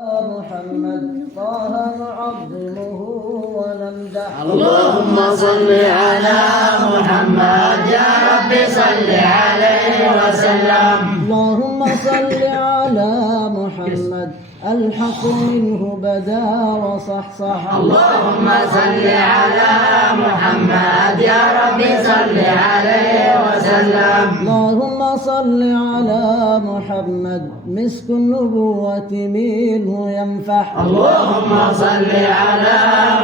محمد طه نعظمه ونمدح. اللهم صل على محمد يا رب صل عليه وسلم. اللهم صل على محمد الحق منه بدا وصحصح. اللهم صل على محمد يا رب صل عليه وسلم. اللهم صل على محمد مسك النبوة منه ينفح. اللهم صل على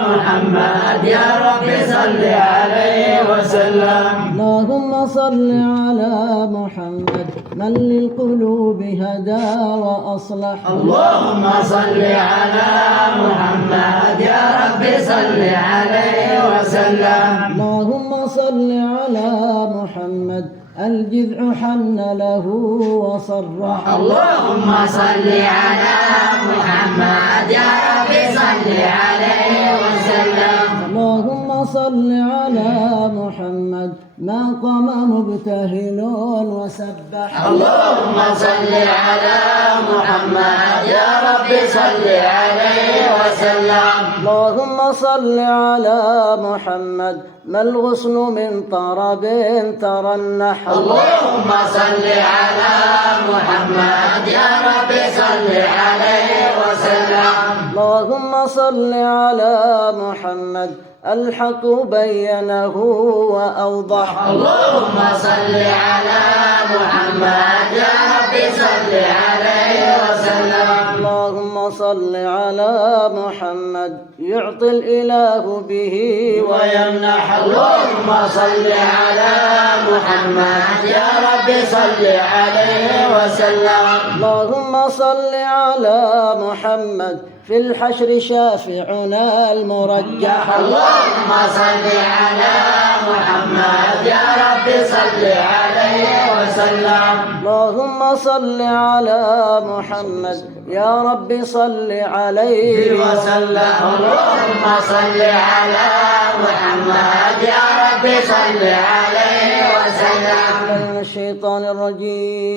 محمد يا رب صل عليه وسلم. اللهم صل على محمد من للقلوب هدى وأصلح. اللهم صل على محمد يا رب صل عليه وسلم. اللهم صل على محمد الجذع حن له وصرح. اللهم صل على محمد يا رب صل عليه وسلم. اللهم صل على محمد ما قام مبتهل وسبح. اللهم صل على محمد يا رب صل عليه وسلم. اللهم صل على محمد ما الغصن من طرب ترنح. اللهم صل على محمد يا رب صل عليه وسلم. اللهم صل على محمد الحق بينه وأوضح. اللهم صل على محمد يا رب صل عليه وسلم. اللهم صل على محمد يعطي الإله به ويمنح. اللهم صل على محمد يا رب صل عليه وسلم. اللهم صل على محمد في الحشر شافعنا المرجح. اللهم صل على محمد يا رب صل عليه وسلم. اللهم صل على محمد يا رب صل عليه وسلم. اللهم صل على محمد يا رب صل عليه وسلم. من الشيطان الرجيم.